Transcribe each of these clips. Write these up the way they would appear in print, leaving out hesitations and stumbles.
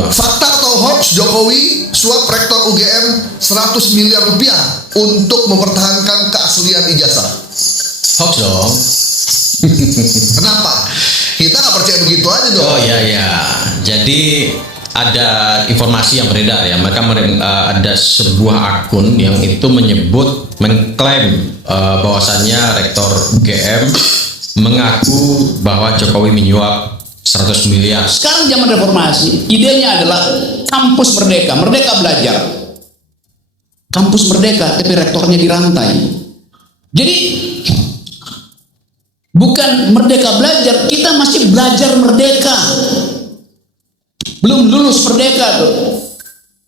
Fakta atau hoax, Jokowi suap rektor UGM 100 miliar rupiah untuk mempertahankan keaslian ijazah? Hoax dong. Kenapa? Kita nggak percaya begitu aja dong. Oh iya. Jadi ada informasi yang beredar ya. Maka ada sebuah akun yang itu mengklaim bahwasannya rektor UGM mengaku bahwa Jokowi menyuap 100 miliar. Sekarang zaman reformasi, idenya adalah kampus merdeka, merdeka belajar. Kampus merdeka, tapi rektornya dirantai. Jadi bukan merdeka belajar, kita masih belajar merdeka. Belum lulus merdeka tuh.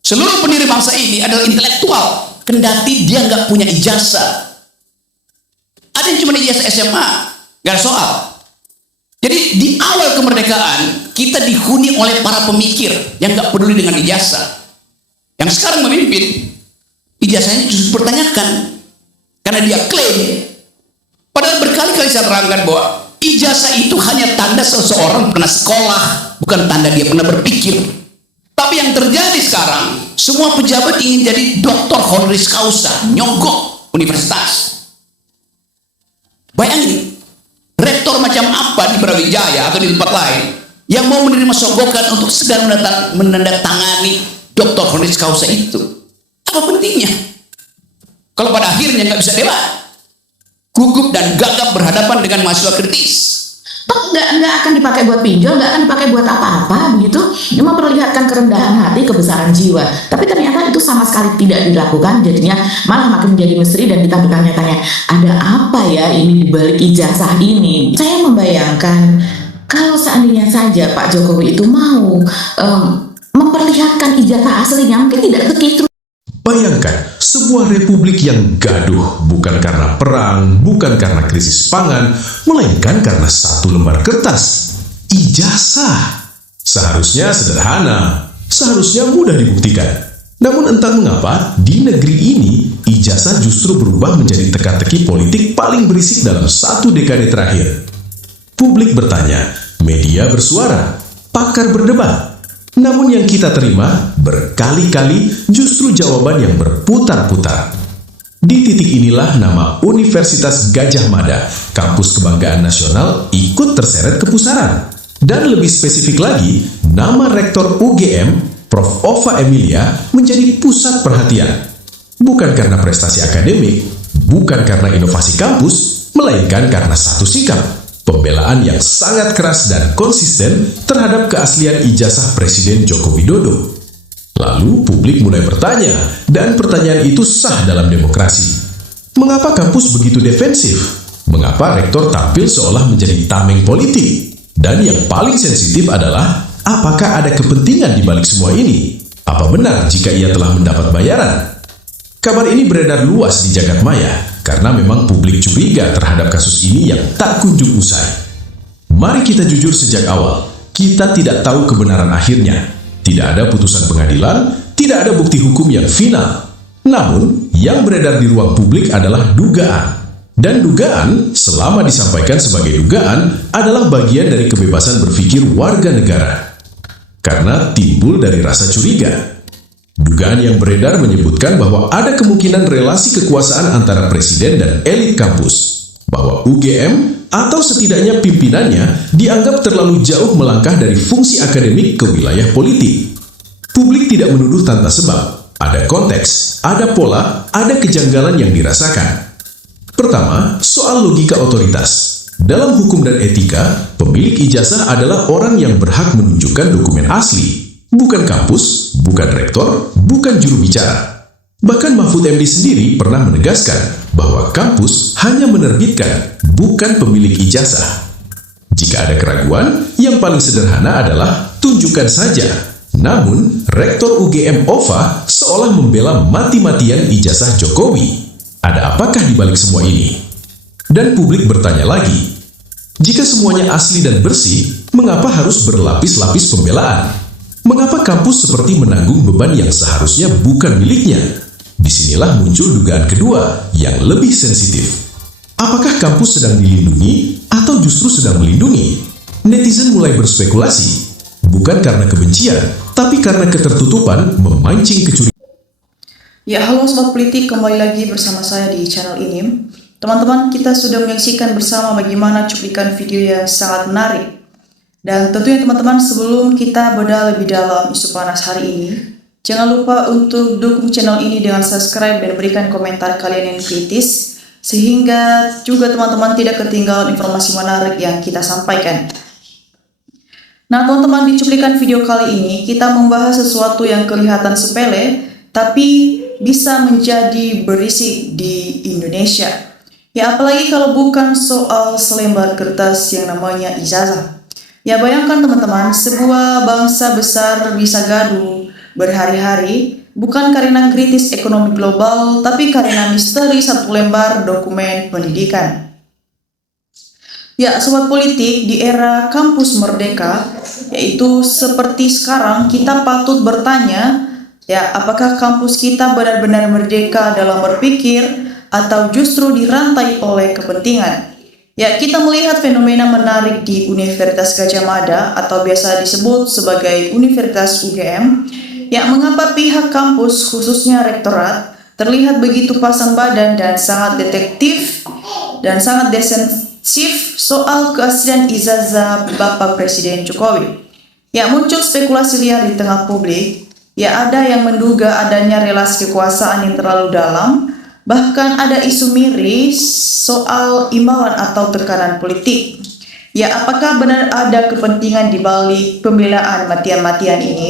Seluruh pendiri bangsa ini adalah intelektual, kendati dia nggak punya ijazah. Ada yang cuma ijazah SMA, nggak ada soal. Jadi di awal kemerdekaan kita dihuni oleh para pemikir yang nggak peduli dengan ijazah. Yang sekarang memimpin, ijazahnya justru dipertanyakan karena dia klaim. Padahal berkali-kali saya terangkan bahwa ijazah itu hanya tanda seseorang pernah sekolah, bukan tanda dia pernah berpikir. Tapi yang terjadi sekarang, semua pejabat ingin jadi doktor honoris causa, nyogok universitas. Bayangin, rektor macam apa di Brawijaya atau di tempat lain yang mau menerima sogokan untuk sekedar menandatangani doktor honoris causa itu? Apa pentingnya? Kalau pada akhirnya nggak bisa debat, gugup dan gagap berhadapan dengan mahasiswa kritis. Toh nggak akan dipakai buat pinjol, nggak akan dipakai buat apa-apa begitu. Ini memperlihatkan kerendahan hati, kebesaran jiwa. Tapi ternyata itu sama sekali tidak dilakukan. Jadinya malah makin menjadi misteri dan kita bertanya-tanya, ada apa ya ini di balik ijazah ini? Saya membayangkan kalau seandainya saja Pak Jokowi itu mau memperlihatkan ijazah aslinya, mungkin tidak begitu. Bayangkan sebuah republik yang gaduh bukan karena perang, bukan karena krisis pangan, melainkan karena satu lembar kertas. Ijazah. Seharusnya sederhana, seharusnya mudah dibuktikan. Namun entah mengapa, di negeri ini, ijazah justru berubah menjadi teka-teki politik paling berisik dalam satu dekade terakhir. Publik bertanya, media bersuara, pakar berdebat. Namun yang kita terima berkali-kali justru jawaban yang berputar-putar. Di titik inilah nama Universitas Gadjah Mada, kampus kebanggaan nasional, ikut terseret kepusaran. Dan lebih spesifik lagi, nama Rektor UGM, Prof. Ova Emilia, menjadi pusat perhatian. Bukan karena prestasi akademik, bukan karena inovasi kampus, melainkan karena satu sikap. Pembelaan yang sangat keras dan konsisten terhadap keaslian ijazah Presiden Joko Widodo. Lalu publik mulai bertanya, dan pertanyaan itu sah dalam demokrasi. Mengapa kampus begitu defensif? Mengapa rektor tampil seolah menjadi tameng politik? Dan yang paling sensitif adalah, apakah ada kepentingan di balik semua ini? Apa benar jika ia telah mendapat bayaran? Kabar ini beredar luas di jagat maya, karena memang publik curiga terhadap kasus ini yang tak kunjung usai. Mari kita jujur sejak awal, kita tidak tahu kebenaran akhirnya. Tidak ada putusan pengadilan, tidak ada bukti hukum yang final. Namun, yang beredar di ruang publik adalah dugaan. Dan dugaan, selama disampaikan sebagai dugaan, adalah bagian dari kebebasan berpikir warga negara. Karena timbul dari rasa curiga. Dugaan yang beredar menyebutkan bahwa ada kemungkinan relasi kekuasaan antara presiden dan elit kampus, bahwa UGM atau setidaknya pimpinannya dianggap terlalu jauh melangkah dari fungsi akademik ke wilayah politik. Publik tidak menuduh tanpa sebab, ada konteks, ada pola, ada kejanggalan yang dirasakan. Pertama, soal logika otoritas. Dalam hukum dan etika, pemilik ijazah adalah orang yang berhak menunjukkan dokumen asli. Bukan kampus, bukan rektor, bukan juru bicara. Bahkan Mahfud MD sendiri pernah menegaskan bahwa kampus hanya menerbitkan, bukan pemilik ijazah. Jika ada keraguan, yang paling sederhana adalah tunjukkan saja. Namun, Rektor UGM Ova seolah membela mati-matian ijazah Jokowi. Ada apakah di balik semua ini? Dan publik bertanya lagi, jika semuanya asli dan bersih, mengapa harus berlapis-lapis pembelaan? Mengapa kampus seperti menanggung beban yang seharusnya bukan miliknya? Disinilah muncul dugaan kedua yang lebih sensitif. Apakah kampus sedang dilindungi atau justru sedang melindungi? Netizen mulai berspekulasi, bukan karena kebencian, tapi karena ketertutupan memancing kecurigaan. Ya, halo Sobat Politik, kembali lagi bersama saya di channel ini. Teman-teman, kita sudah menyaksikan bersama bagaimana cuplikan video yang sangat menarik. Dan tentunya teman-teman, sebelum kita bedah lebih dalam isu panas hari ini, jangan lupa untuk dukung channel ini dengan subscribe dan berikan komentar kalian yang kritis, sehingga juga teman-teman tidak ketinggalan informasi menarik yang kita sampaikan. Nah teman-teman, di cuplikan video kali ini kita membahas sesuatu yang kelihatan sepele tapi bisa menjadi berisik di Indonesia. Ya apalagi kalau bukan soal selembar kertas yang namanya ijazah. Ya bayangkan teman-teman, sebuah bangsa besar bisa gaduh berhari-hari bukan karena kritis ekonomi global, tapi karena misteri satu lembar dokumen pendidikan. Ya, Sobat Politik, di era kampus merdeka, yaitu seperti sekarang, kita patut bertanya, ya, apakah kampus kita benar-benar merdeka dalam berpikir atau justru dirantai oleh kepentingan? Ya, kita melihat fenomena menarik di Universitas Gadjah Mada atau biasa disebut sebagai Universitas UGM, yang mengapa pihak kampus, khususnya rektorat, terlihat begitu pasang badan dan sangat detektif dan sangat defensif soal keaslian ijazah Bapak Presiden Jokowi. Ya, muncul spekulasi liar di tengah publik. Ya, ada yang menduga adanya relasi kekuasaan yang terlalu dalam, bahkan ada isu miris soal imbauan atau tekanan politik. Ya, apakah benar ada kepentingan di balik pembelaan matian-matian ini?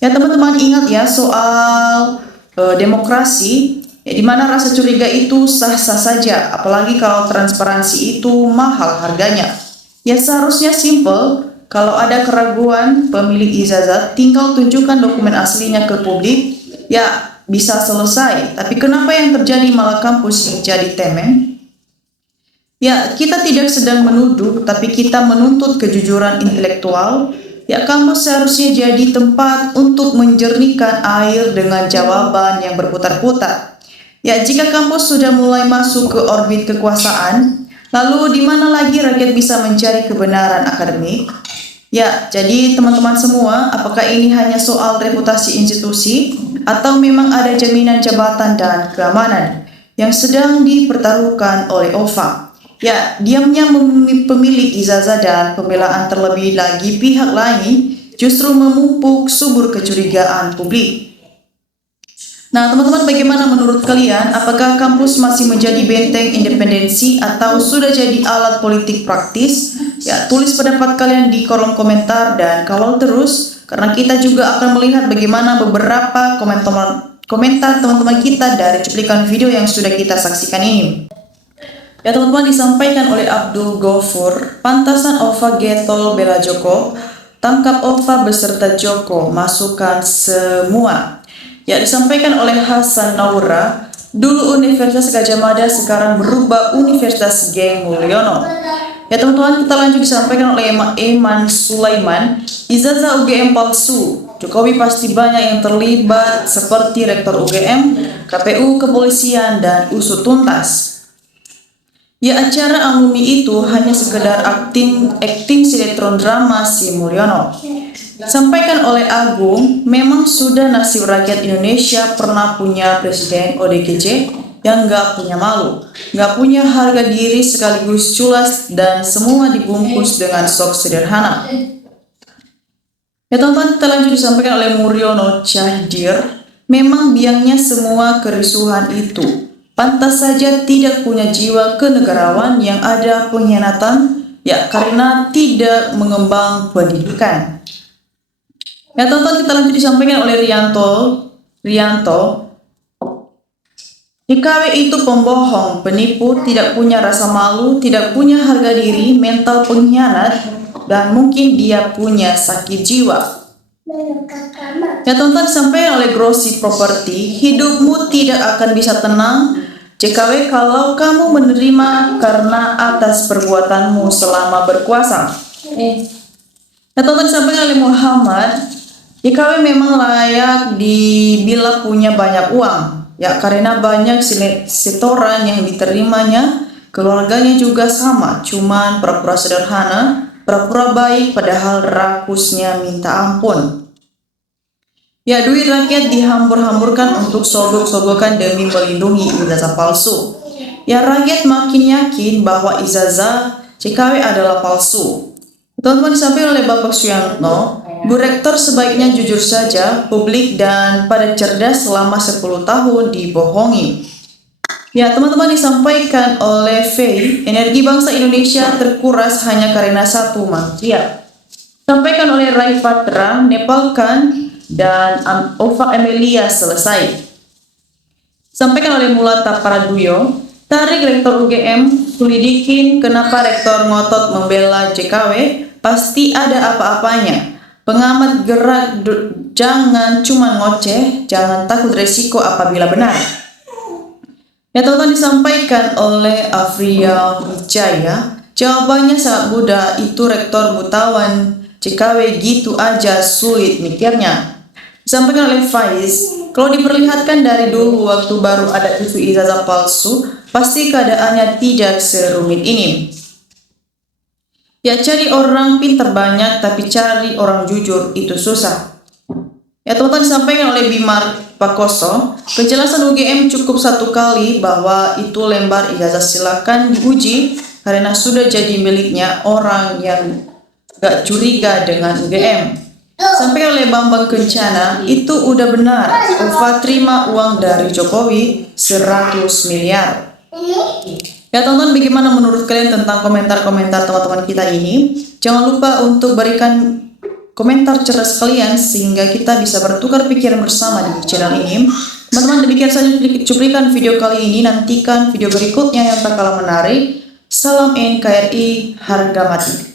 Ya, teman-teman ingat ya soal demokrasi, ya, di mana rasa curiga itu sah-sah saja, apalagi kalau transparansi itu mahal harganya. Ya, seharusnya simple. Kalau ada keraguan pemilik ijazah, tinggal tunjukkan dokumen aslinya ke publik, ya bisa selesai. Tapi kenapa yang terjadi malah kampus yang jadi temeng? Ya, kita tidak sedang menuduh, tapi kita menuntut kejujuran intelektual. Ya, kampus seharusnya jadi tempat untuk menjernihkan air dengan jawaban yang berputar-putar. Ya, jika kampus sudah mulai masuk ke orbit kekuasaan, lalu di mana lagi rakyat bisa mencari kebenaran akademik? Ya, jadi teman-teman semua, apakah ini hanya soal reputasi institusi atau memang ada jaminan jabatan dan keamanan yang sedang dipertaruhkan oleh OFA? Ya, diamnya pemilik ijazah dan pembelaan terlebih lagi pihak lain justru memupuk subur kecurigaan publik. Nah, teman-teman, bagaimana menurut kalian? Apakah kampus masih menjadi benteng independensi atau sudah jadi alat politik praktis? Ya, tulis pendapat kalian di kolom komentar dan kawal terus, karena kita juga akan melihat bagaimana beberapa komentar teman-teman kita dari cuplikan video yang sudah kita saksikan ini. Ya teman-teman, disampaikan oleh Abdul Ghafur, pantasan OFA getol bela Joko, tangkap OFA beserta Joko, masukkan semua. Ya, disampaikan oleh Hasan Naura, dulu Universitas Gadjah Mada sekarang berubah Universitas Geng Mulyono. Ya teman-teman, kita lanjut disampaikan oleh Eman Sulaiman, ijazah UGM palsu, Jokowi pasti banyak yang terlibat seperti Rektor UGM, KPU, kepolisian, dan usut tuntas. Ya, acara Amumi itu hanya sekedar acting sinetron drama si Mulyono. Sampaikan oleh Agung, memang sudah nasib rakyat Indonesia pernah punya presiden ODGJ yang nggak punya malu, nggak punya harga diri sekaligus culas dan semua dibungkus dengan sok sederhana. Ya teman-teman, kita lanjut disampaikan oleh Muryono Cahdir, memang biangnya semua kerusuhan itu. Pantas saja tidak punya jiwa kenegarawan yang ada pengkhianatan, ya karena tidak mengembang pendidikan. Ya teman-teman, kita lanjut disampaikan oleh Rianto, IKW itu pembohong, penipu, tidak punya rasa malu, tidak punya harga diri, mental pengkhianat, dan mungkin dia punya sakit jiwa. Ya teman-teman, disampaikan oleh Grossi Property, hidupmu tidak akan bisa tenang JKW kalau kamu menerima karena atas perbuatanmu selama berkuasa. Ya teman-teman, disampaikan oleh Muhammad, JKW memang layak dibilang punya banyak uang, ya karena banyak setoran yang diterimanya, keluarganya juga sama, cuman pura-pura sederhana, pura-pura baik padahal rakusnya minta ampun. Ya, duit rakyat dihambur-hamburkan untuk sogok-sogokan demi melindungi ijazah palsu. Ya, rakyat makin yakin bahwa ijazah CKW adalah palsu. Teman-teman, disampaikan oleh Bapak Suyantno, Bu Rektor sebaiknya jujur saja, publik dan pada cerdas selama 10 tahun dibohongi. Ya, teman-teman, disampaikan oleh Fei, energi bangsa Indonesia terkuras hanya karena satu manusia. Sampaikan oleh Rai Patra, Nepalkan, dan Ova Emilia selesai. Sampaikan oleh Mulata Paraduyo, tarik Rektor UGM, lidikin kenapa Rektor ngotot membela JKW, pasti ada apa-apanya. Pengamat gerak, jangan cuma ngoceh, jangan takut resiko apabila benar. Ya, teman-teman, disampaikan oleh Afria Wijaya, jawabannya sangat mudah, itu Rektor Butawan JKW gitu aja sulit mikirnya. Disampaikan oleh Faiz, kalau diperlihatkan dari dulu waktu baru ada isu ijazah palsu, pasti keadaannya tidak serumit ini. Ya, cari orang pintar banyak, tapi cari orang jujur itu susah. Ya, teman-teman, disampaikan oleh Bimar Pakoso, kejelasan UGM cukup satu kali bahwa itu lembar ijazah silakan diuji karena sudah jadi miliknya orang yang gak curiga dengan UGM. Sampai oleh Bambang Kencana, itu udah benar, Ova terima uang dari Jokowi 100 miliar. Ya, teman-teman, bagaimana menurut kalian tentang komentar-komentar teman-teman kita ini? Jangan lupa untuk berikan komentar cerdas kalian sehingga kita bisa bertukar pikiran bersama di channel ini. Teman-teman, demikian saja cuplikan video kali ini. Nantikan video berikutnya yang tak kalah menarik. Salam NKRI, harga mati.